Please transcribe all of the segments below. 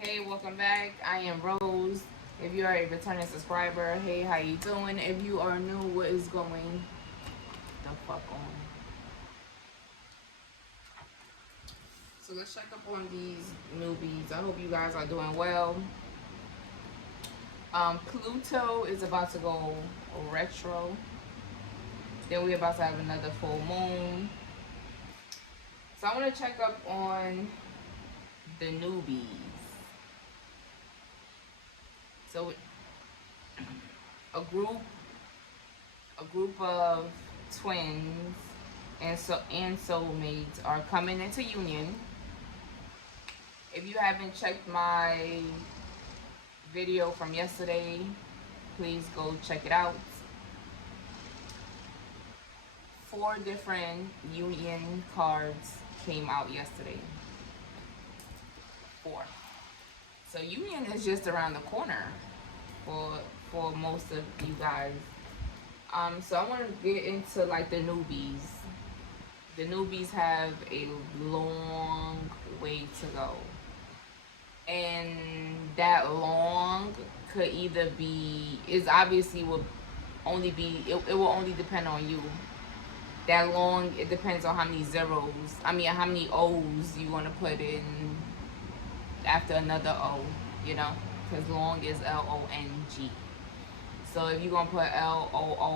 Hey, welcome back. I am Rose. If you are a returning subscriber, hey, how you doing? If you are new, what is going the fuck on? So let's check up on these newbies. I hope you guys are doing well. Pluto is about to go retro. Then we're about to have another full moon. So I want to check up on the newbies. So a group of twins and soulmates are coming into union. If you haven't checked my video from yesterday, please go check it out. 4 different union cards came out yesterday. 4. So union is just around the corner for most of you guys. So I want to get into like the newbies. The newbies have a long way to go, and that long could either be is obviously will only be it will only depend on you. That long, it depends on how many zeros. I mean, how many O's you want to put in after another O. You know, because long is LONG. So if you're gonna put L-O-O-O-O-O-O-O,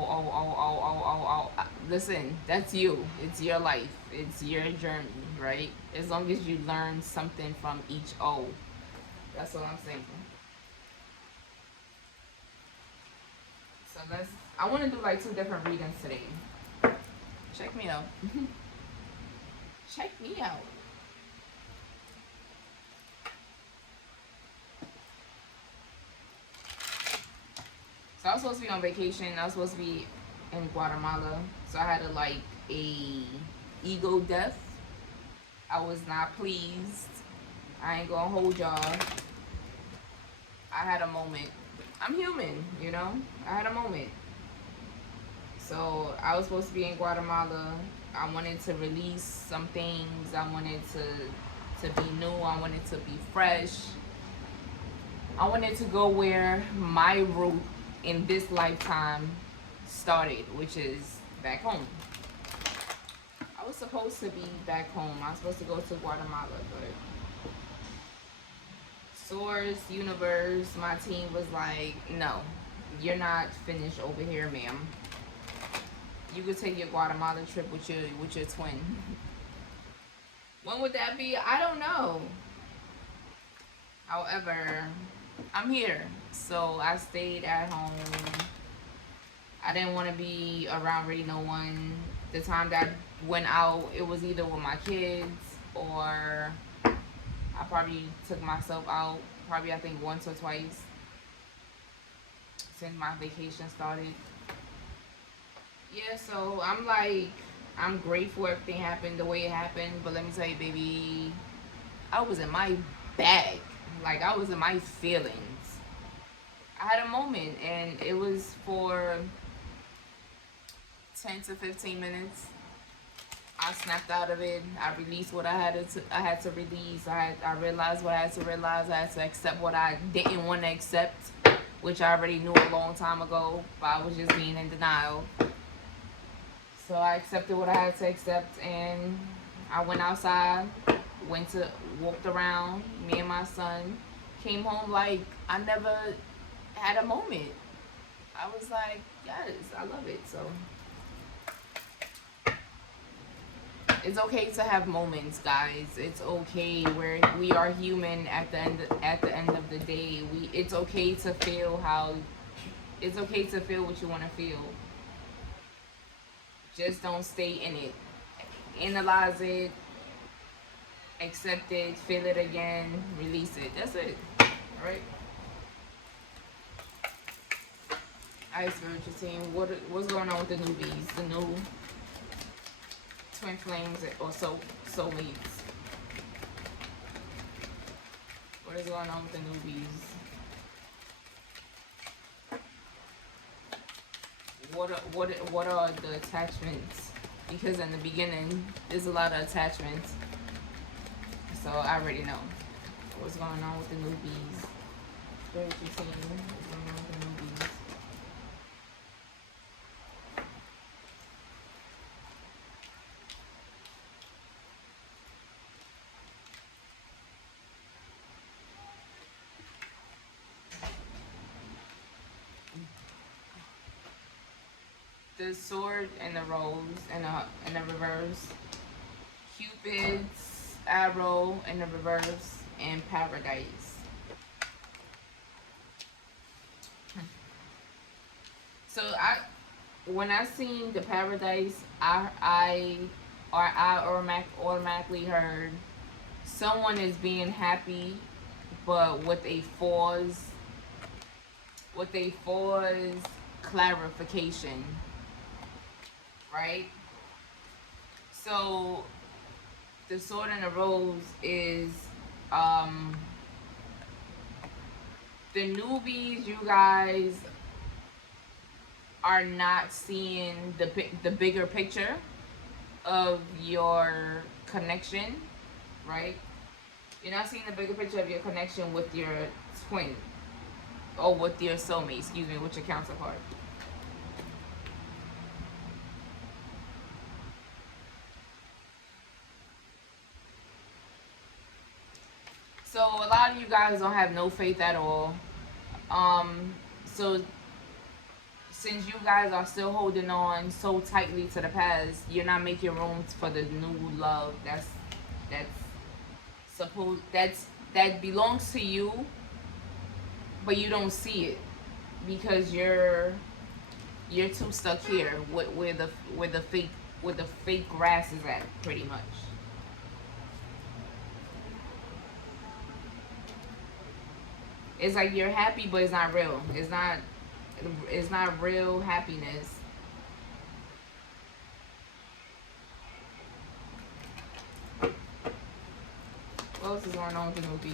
listen, that's you. It's your life. It's your journey, right? As long as you learn something from each O. That's what I'm saying. So I want to do like 2 different readings today. Check me out. Check me out. So I was supposed to be on vacation. I was supposed to be in Guatemala. So I had a ego death. I was not pleased. I ain't gonna hold y'all. I had a moment. I'm human, you know? I had a moment. So I was supposed to be in Guatemala. I wanted to release some things. I wanted to be new. I wanted to be fresh. I wanted to go where my root in this lifetime started, which is back home. I was supposed to be back home. I was supposed to go to Guatemala, but Source, Universe, my team was like, no, you're not finished over here, ma'am. You could take your Guatemala trip with your twin. When would that be? I don't know. However, I'm here. So I stayed at home. I didn't want to be around really no one. The time that I went out, it was either with my kids or I probably took myself out. Probably I think once or twice since my vacation started. Yeah, so I'm grateful everything happened the way it happened. But let me tell you, baby, I was in my bag. Like, I was in my feelings. I had a moment, and it was for 10 to 15 minutes. I snapped out of it. I released what I had to release. I realized what I had to realize. I had to accept what I didn't want to accept, which I already knew a long time ago, but I was just being in denial. So I accepted what I had to accept, and I went outside, walked around. Me and my son came home like I never had a moment. I was like, yes, I love it. So it's okay to have moments, guys. It's okay. We are human at the end of the day. It's okay to feel it's okay to feel what you want to feel. Just don't stay in it. Analyze it, accept it, feel it again, release it. That's it. Alright? Alright, spiritual team. What's going on with the newbies? The new twin flames or soulmates? What is going on with the newbies? What are the attachments? Because in the beginning, there's a lot of attachments. So I already know. What's going on with the newbies? Spirit, you seeing what's going on with the newbies? The sword and the rose and the reverse. Cupid's arrow in the reverse and paradise. So when I seen the paradise, I automatically heard someone is being happy, but with a force clarification, right? So the sword and the rose is the newbies. You guys are not seeing the bigger picture of your connection, right? You're not seeing the bigger picture of your connection with your twin, or with your soulmate, excuse me, with your counterpart. So a lot of you guys don't have no faith at all. So since you guys are still holding on so tightly to the past, you're not making room for the new love that's that belongs to you, but you don't see it because you're too stuck here where the fake grass is at, pretty much. It's like you're happy, but it's not real. It's not real happiness. What else is going on with the movies?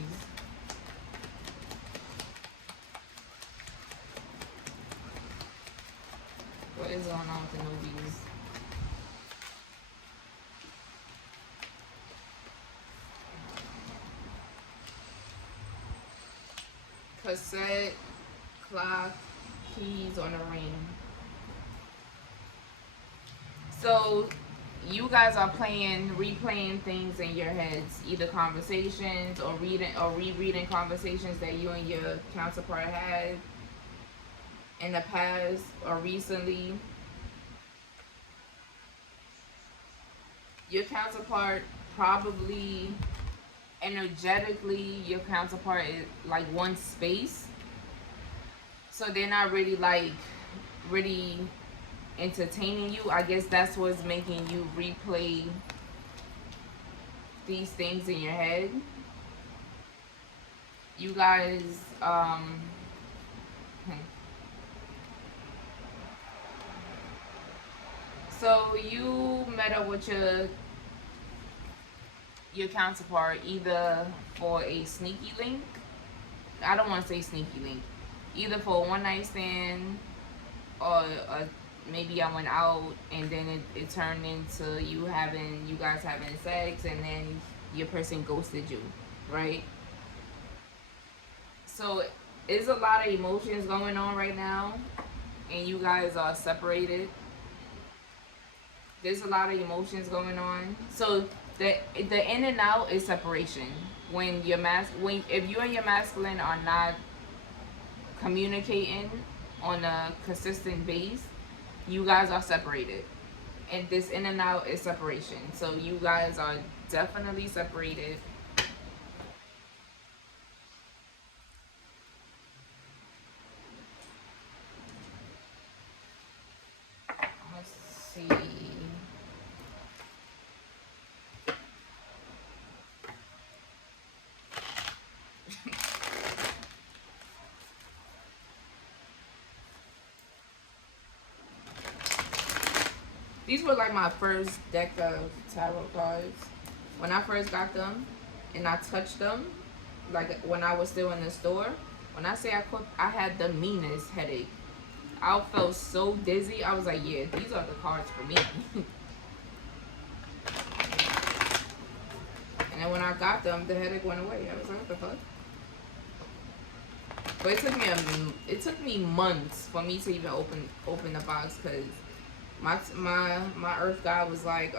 What is going on with the movies? Cassette, clock, keys on the ring. So you guys are replaying things in your heads, either conversations or rereading conversations that you and your counterpart had in the past or recently. Your counterpart probably energetically, your counterpart is like one space, so they're not really entertaining you. I guess that's what's making you replay these things in your head. You guys so you met up with your counterpart either for a sneaky link. I don't want to say sneaky link. Either for a one night stand, or maybe I went out and then it turned into you guys having sex, and then your person ghosted you, right? So it's a lot of emotions going on right now, and you guys are separated. There's a lot of emotions going on. So the in and out is separation. When if you and your masculine are not communicating on a consistent base, you guys are separated. And this in and out is separation. So you guys are definitely separated. Let's see. These were like my first deck of tarot cards. When I first got them and I touched them, like when I was still in the store, when I say I had the meanest headache. I felt so dizzy. I was like, yeah, these are the cards for me. And it then when I got them, the headache went away. I was like, what the fuck? But it took me months for me to even open the box, because my earth god was like,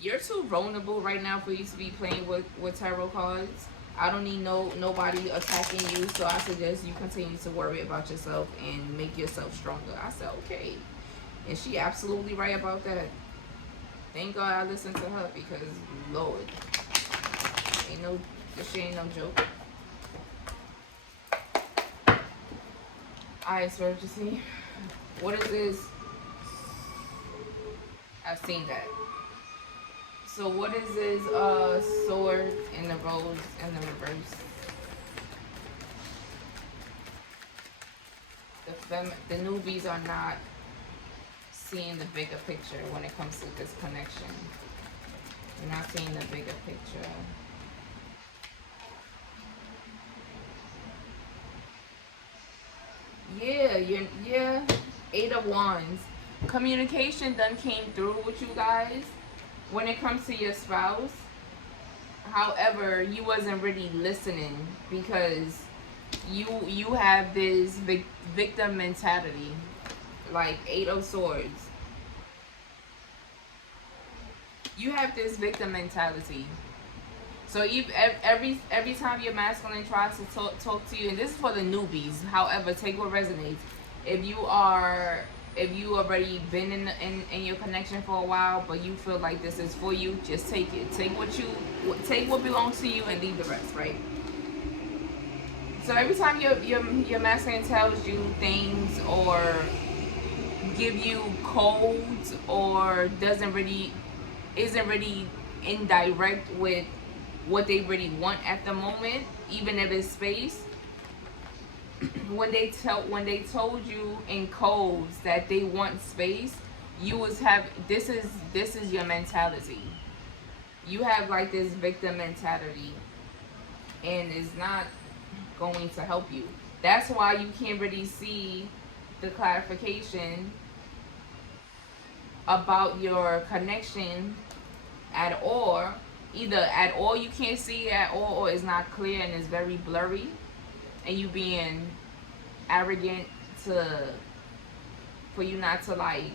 you're too vulnerable right now for you to be playing with tarot cards. I don't need nobody attacking you, so I suggest you continue to worry about yourself and make yourself stronger. I said, okay. And she absolutely right about that. Thank God I listened to her, because Lord, she ain't no joke. Alright, so just see. What is this? I've seen that. So what is this sword and the rose and the reverse? The newbies are not seeing the bigger picture when it comes to this connection. You're not seeing the bigger picture. Yeah. 8 of Wands. Communication done came through with you guys when it comes to your spouse. However, you wasn't really listening, because you have this victim mentality, like 8 of Swords. You have this victim mentality. So every time your masculine tries to talk to you, and this is for the newbies, however, take what resonates. If you already been in your connection for a while, but you feel like this is for you, just take it. Take what belongs to you and leave the rest, right? So every time your masculine tells you things, or give you codes, or isn't really indirect with what they really want at the moment, even if it's space. When they told you in codes that they want space, this is your mentality. You have like this victim mentality, and it's not going to help you. That's why you can't really see the clarification about your connection at all. Either at all you can't see at all, or it's not clear and it's very blurry, and you being arrogant for you not to like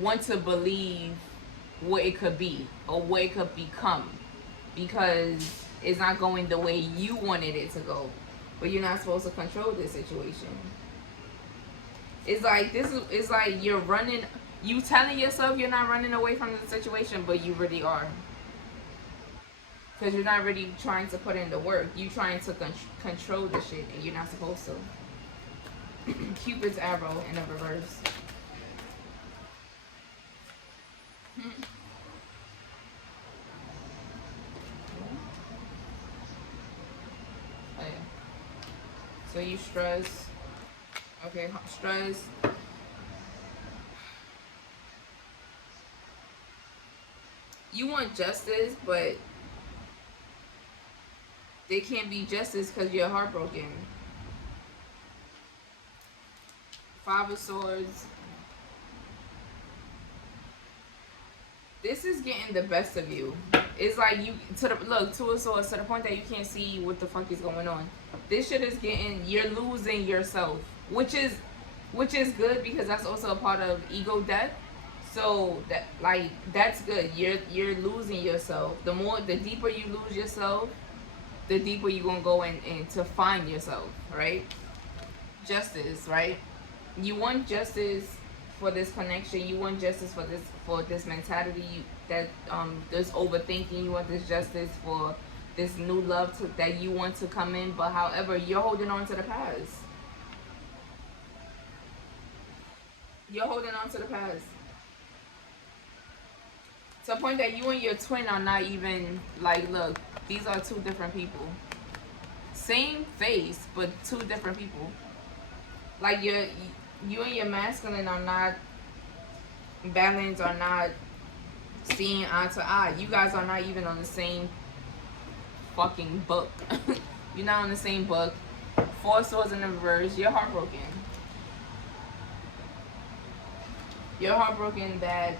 want to believe what it could be or what it could become, because it's not going the way you wanted it to go. But you're not supposed to control this situation. It's like you're running. You telling yourself you're not running away from the situation, but you really are. Because you're not really trying to put in the work. You're trying to control the shit, and you're not supposed to. Cupid's arrow in the reverse. Oh, yeah. So you stress. Okay, stress. You want justice, but they can't be justice because you're heartbroken. 5 of Swords. This is getting the best of you. It's like you look 2 of Swords to the point that you can't see what the fuck is going on. This shit is you're losing yourself, which is good, because that's also a part of ego death. So that's good. You're losing yourself. The deeper you lose yourself, the deeper you're gonna go in to find yourself, right? Justice, right? You want justice for this connection. You want justice for this mentality that this overthinking. You want this justice for this new love that you want to come in. But however, you're holding on to the past. You're holding on to the past. To the point that you and your twin are not even like, look, these are 2 different people. Same face, but 2 different people. Like you and your masculine are not balanced, are not seeing eye to eye. You guys are not even on the same fucking book. You're not on the same book. 4 Swords in the reverse. You're heartbroken. You're heartbroken that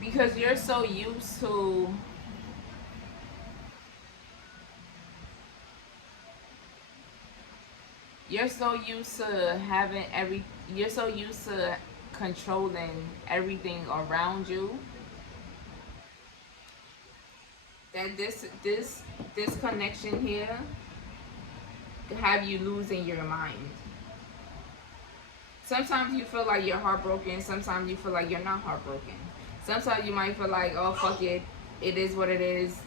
because you're so used to you're so used to controlling everything around you that this connection here have you losing your mind. Sometimes you feel like you're heartbroken, sometimes you feel like you're not heartbroken. Sometimes you might feel like, oh fuck it, it is what it is.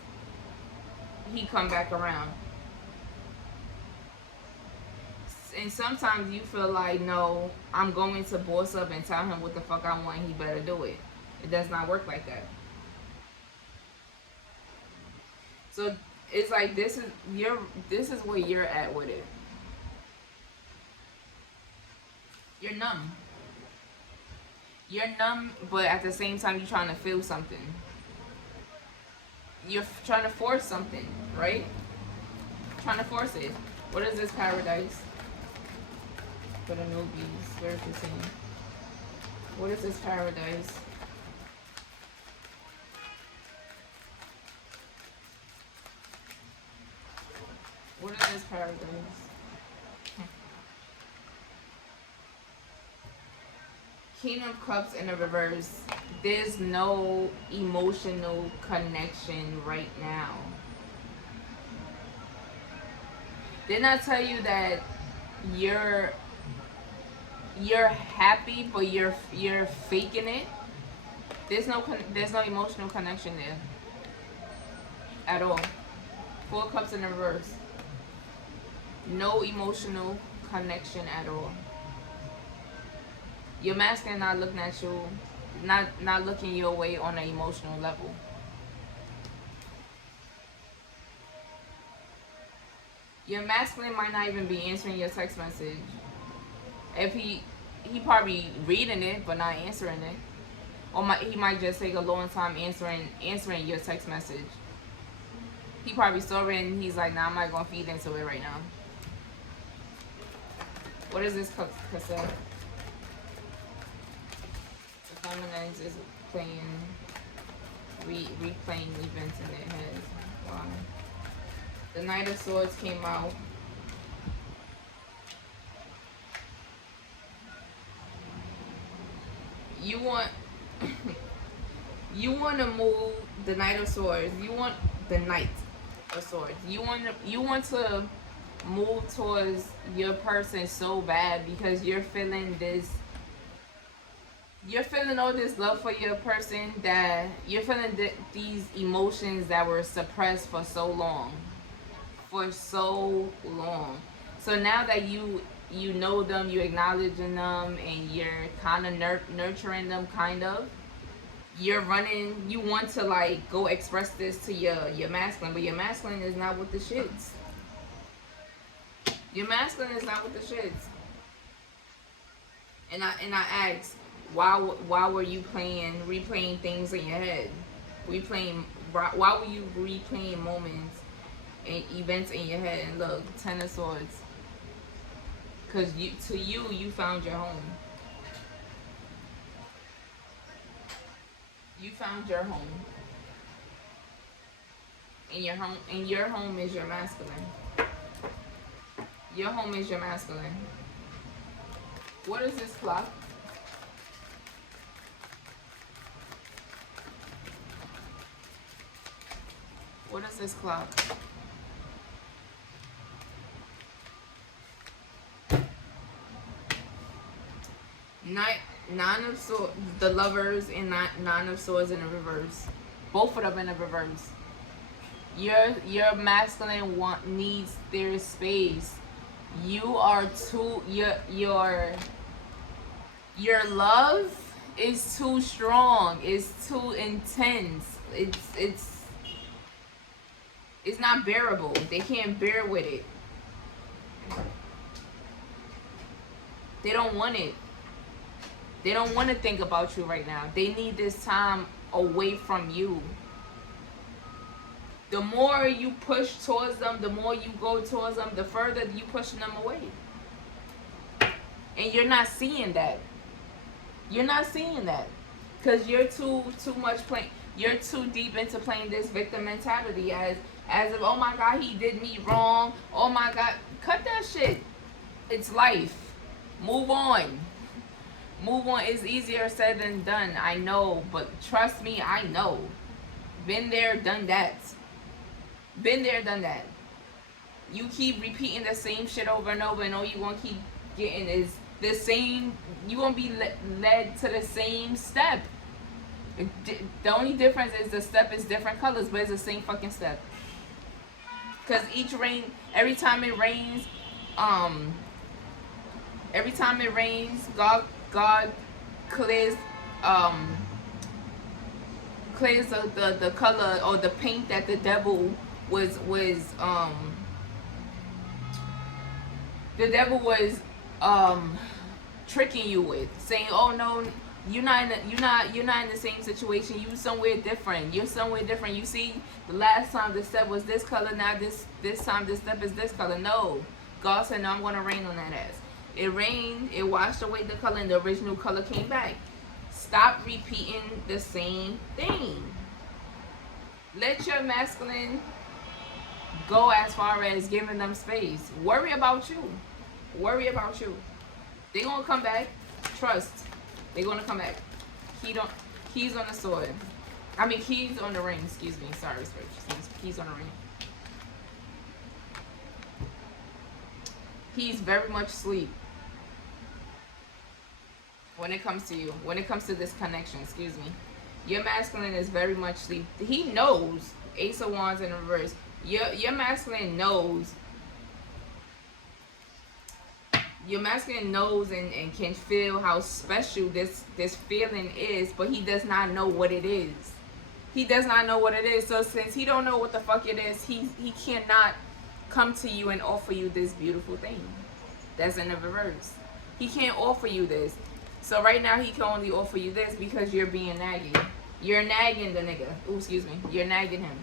He come back around. And sometimes you feel like, no, I'm going to boss up and tell him what the fuck I want, he better do it. It does not work like that. So it's like this is where you're at with it. You're numb. You're numb, but at the same time you're trying to feel something. You're trying to force something, right? Trying to force it. What is this paradise? For the newbies, where's the scene? What is this paradise? What is this paradise? King of Cups in the reverse. There's no emotional connection right now. Didn't I tell you that you're happy, but you're faking it? There's no emotional connection there at all. 4 Cups in the reverse. No emotional connection at all. Your masculine not looking at you, not looking your way on an emotional level. Your masculine might not even be answering your text message. If he probably reading it but not answering it, or he might just take a long time answering your text message. He probably saw it and he's like, nah, I'm not gonna feed into it right now. What is this cassette? The feminines is playing, replaying events in their heads. Wow. The Knight of Swords came out. You want you want to move the Knight of Swords. You want the Knight of Swords. You want to move towards your person so bad because you're feeling all this love for your person, that you're feeling these emotions that were suppressed for so long. So now that you know them, you're acknowledging them, and you're kind of nurturing them, kind of. You want to like go express this to your masculine, but your masculine is not with the shits. Your masculine is not with the shits. And I asked, why were you replaying things in your head? Why were you replaying moments and events in your head? And look, 10 of Swords. Because you found your home. You found your home. And your home is your masculine. Your home is your masculine. What is this clock? What is this clock? Nine of Swords, the Lovers, and Nine of Swords in the reverse. Both of them in the reverse. Your masculine needs their space. You are too your love is too strong. It's too intense. It's not bearable. They can't bear with it. They don't want it. They don't want to think about you right now. They need this time away from you. The more you push towards them, the more you go towards them, the further you pushing them away. And you're not seeing that. You're not seeing that. Because you're too much playing. You're too deep into playing this victim mentality as if, oh my God, he did me wrong. Oh my God, cut that shit. It's life. Move on. Move on. It's easier said than done. I know, but trust me, I know. Been there, done that. Been there, done that. You keep repeating the same shit over and over, and all you gonna keep getting is the same. You gonna be led to the same step. The only difference is the step is different colors, but it's the same fucking step. Cause every time it rains, God clears the color or the paint that the devil was tricking you with, saying, "Oh no, you're not in the same situation. You somewhere different. You're somewhere different. You see, the last time the step was this color. Now this time the step is this color." No, God said, "No, I'm gonna rain on that ass." It rained. It washed away the color, and the original color came back. Stop repeating the same thing. Let your masculine go as far as giving them space. Worry about you. Worry about you. They gonna come back. Trust. They gonna come back. Keys on the sword. I mean keys on the ring. Excuse me. Sorry, keys on the ring. He's very much asleep. When it comes to you, when it comes to this connection, excuse me, your masculine is very much asleep. He knows. Ace of Wands in reverse. Your masculine knows. Your masculine knows and can feel how special this feeling is, but he does not know what it is. He does not know what it is. So since he don't know what the fuck it is, he cannot come to you and offer you this beautiful thing that's in the reverse. He can't offer you this. So right now he can only offer you this because you're being nagging. You're nagging the nigga. Ooh, excuse me. You're nagging him.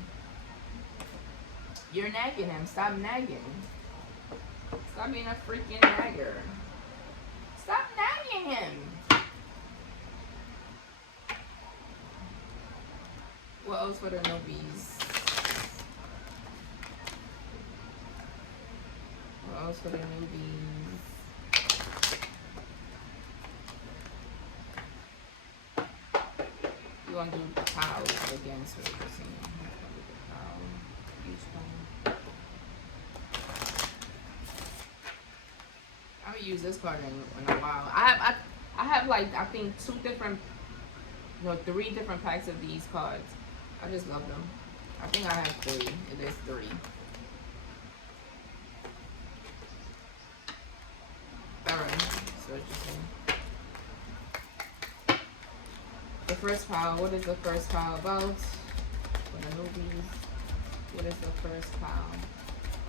You're nagging him. Stop nagging. Stop being a freaking nagger. Stop nagging him. What else for the newbies? What else for the newbies? You want to do the cows again, so we're just seeing the cow. Each one. I haven't used this card in a while. I have like I think 3 different packs of these cards. I just love them. I think I have 3. It is 3. Alright, so just the first pile. What is the first pile about? For the newbies, what is the first pile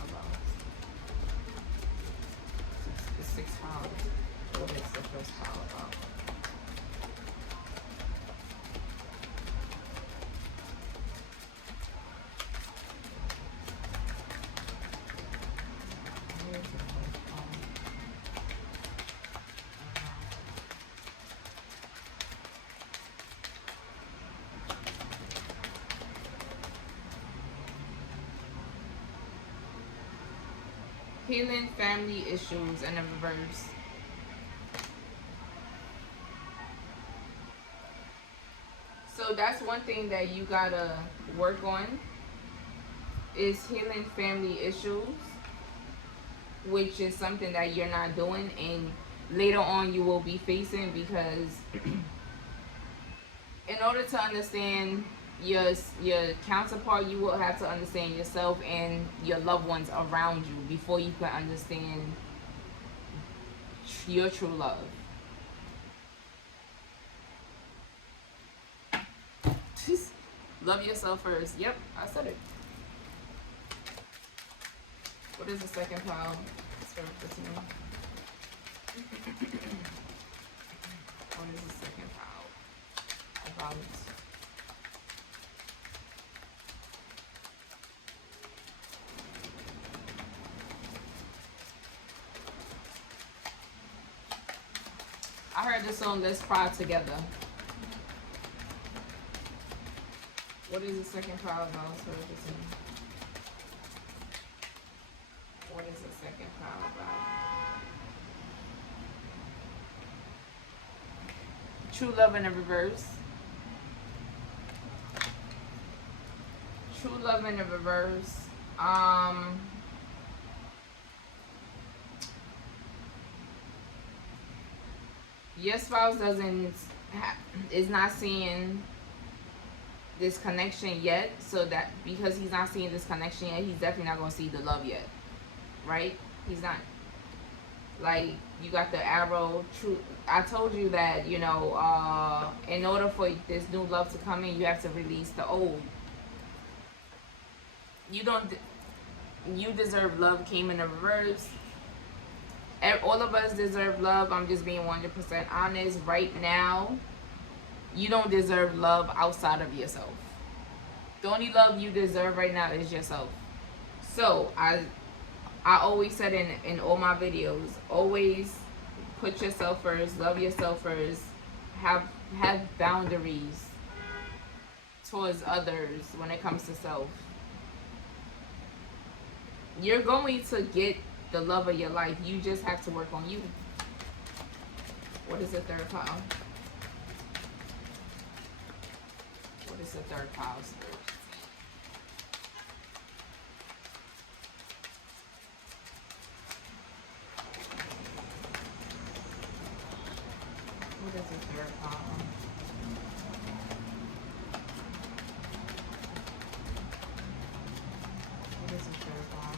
about? The 6 piles. What is the first pile about? Healing family issues in the reverse. So that's one thing that you gotta work on is healing family issues, which is something that you're not doing and later on you will be facing, because in order to understand your counterpart, you will have to understand yourself and your loved ones around you before you can understand your true love. Love yourself first. Yep, I said it. What is the second pile? What is the second pile about? heard the song Let's Cry Together. What is the second pile about? What is the second pile about? True love in the reverse. True love in the reverse. Your spouse is not seeing this connection yet, so that because he's not seeing this connection yet, he's definitely not gonna see the love yet, right? He's not. Like, you got the arrow. True. I told you that, you know, in order for this new love to come in, you have to release the old. You deserve love came in the reverse. All of us deserve love. I'm just being 100% honest. Right now, you don't deserve love outside of yourself. The only love you deserve right now is yourself. So I always said in all my videos, always put yourself first, love yourself first, have boundaries towards others when it comes to self. You're going to get the love of your life. You just have to work on you. What is the third pile? What is the third pile, Spirit? What is the third pile? What is the third pile?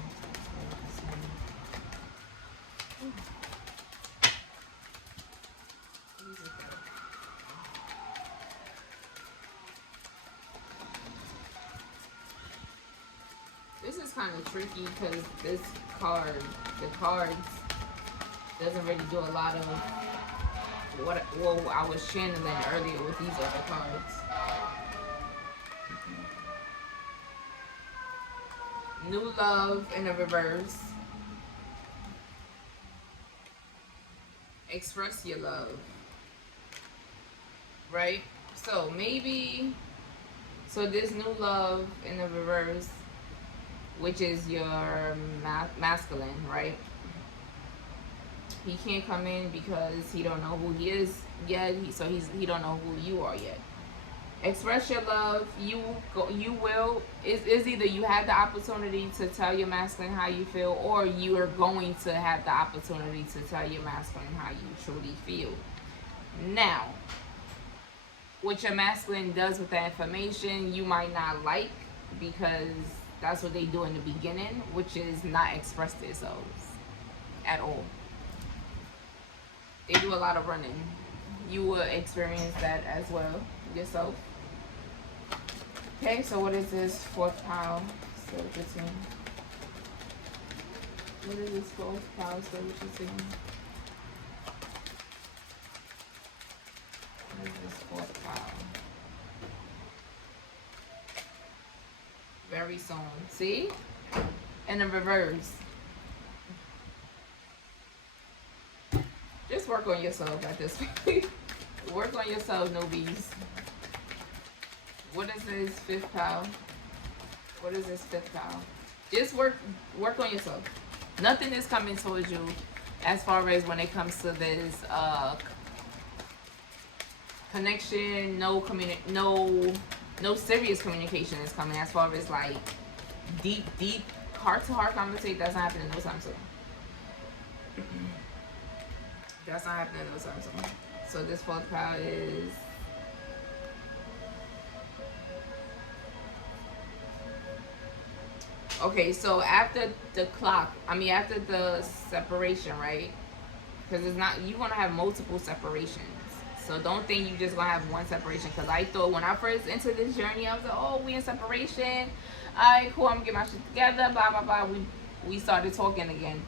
This is kind of tricky because the cards doesn't really do a lot of what I was channeling earlier with these other cards. New love in the reverse. Express your love. Right? So maybe, so this new love in the reverse, which is your masculine, right? He can't come in because he don't know who he is yet. He don't know who you are yet. Express your love. You will. It's either you have the opportunity to tell your masculine how you feel, or you are going to have the opportunity to tell your masculine how you truly feel. Now, what your masculine does with that information, you might not like, because that's what they do in the beginning, which is not express themselves at all. They do a lot of running. You will experience that as well yourself. Okay, so what is this fourth pile? So between. What is this fourth pile? So between. What is this fourth pile? Very soon. See? In the reverse. Just work on yourself at this point. Work on yourself, newbies. What is this fifth pile? What is this fifth pile? Just work on yourself. Nothing is coming towards you as far as when it comes to this connection. No serious communication is coming as far as like deep heart-to-heart conversation. That's not happening no time soon. That's not happening no time soon. So this fourth pile is okay. So after the after the separation, right? Because it's not, you're gonna have multiple separations. So don't think you just gonna have one separation. Because I thought when I first entered this journey, I was like, oh, we in separation. Alright, cool. I'm gonna get my shit together. Blah blah blah. We started talking again.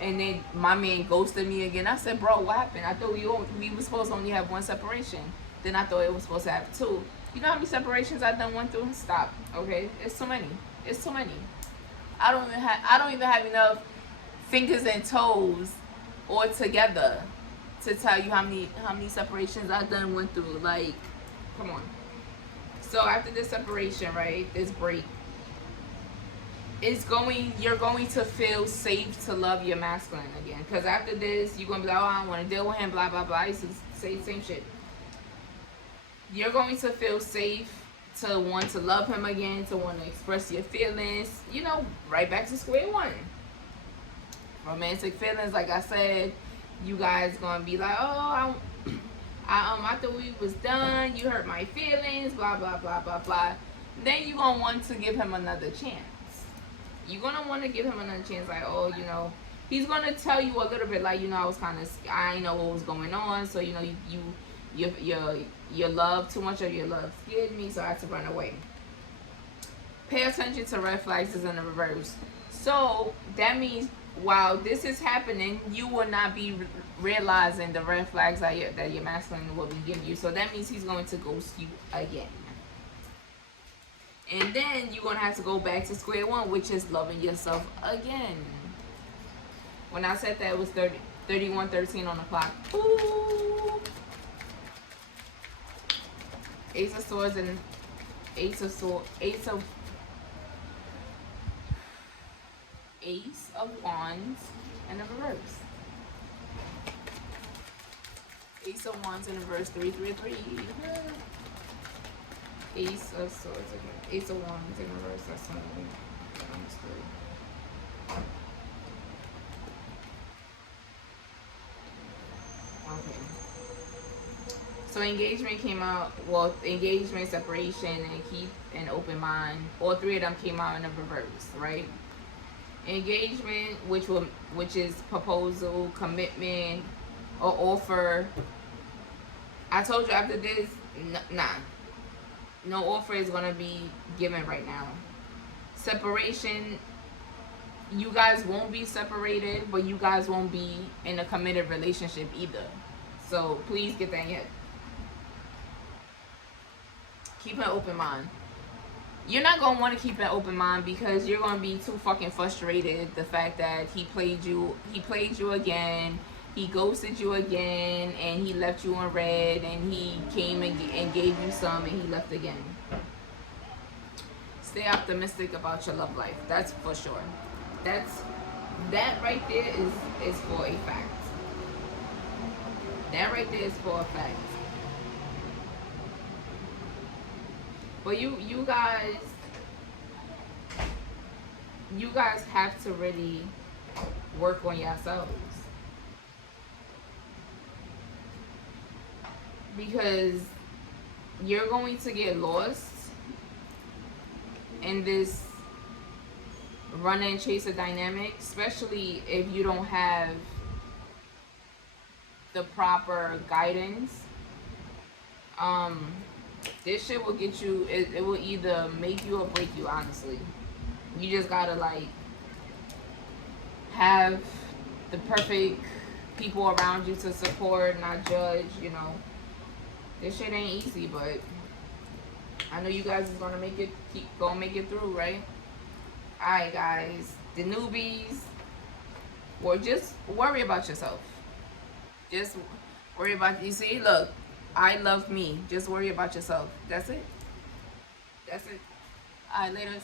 And then my man ghosted me again. I said, bro, what happened? I thought we were supposed to only have one separation. Then I thought it was supposed to have two. You know how many separations I done went through? Stop. Okay, it's too many. It's too many. I don't even have enough fingers and toes all together to tell you how many separations I done went through. Like, come on. So after this separation, right, this break, you're going to feel safe to love your masculine again. Because after this, you're gonna be like, oh, I don't want to deal with him, blah blah blah. I used to say the same shit. You're going to feel safe to want to love him again, to want to express your feelings. You know, right back to square one. Romantic feelings, like I said, you guys gonna be like, oh, I thought we was done. You hurt my feelings, blah blah blah blah blah. Then you gonna want to give him another chance. You're gonna want to give him another chance, like, oh, you know, he's gonna tell you a little bit, like, you know, I didn't know what was going on, so you know, your love, too much of your love scared me, so I had to run away. Pay attention to red flags is in the reverse. So that means while this is happening, you will not be realizing the red flags that your masculine will be giving you. So that means he's going to ghost you again. And then you're going to have to go back to square one, which is loving yourself again. When I said that, it was 31:13 on the clock. Ooh. Ace of Swords and Ace of Wands in the reverse. Ace of Wands in the reverse, 333. Ace of Swords again. Ace of Wands in the reverse, that's something I understood. Okay. So engagement came out, well, engagement, separation, and keep an open mind. All three of them came out in the reverse, right? Engagement, which is proposal, commitment, or offer. I told you after this, nah. No offer is gonna be given right now. Separation, you guys won't be separated, but you guys won't be in a committed relationship either. So please get that in your head. Keep an open mind. You're not going to want to keep an open mind because you're going to be too fucking frustrated. The fact that he played you again, he ghosted you again, and he left you on red, and he came and gave you some, and he left again. Stay optimistic about your love life. That's for sure. That right there is for a fact. That right there is for a fact. But you guys have to really work on yourselves, because you're going to get lost in this run and chaser dynamic, especially if you don't have the proper guidance. This shit will get you, it will either make you or break you, honestly. You just gotta, like, have the perfect people around you to support, not judge, you know. This shit ain't easy, but I know you guys is gonna make it through, right? Alright, guys. The newbies, or just worry about yourself. Just worry about, you see, look, I love me. Just worry about yourself. That's it. That's it. Alright, laters.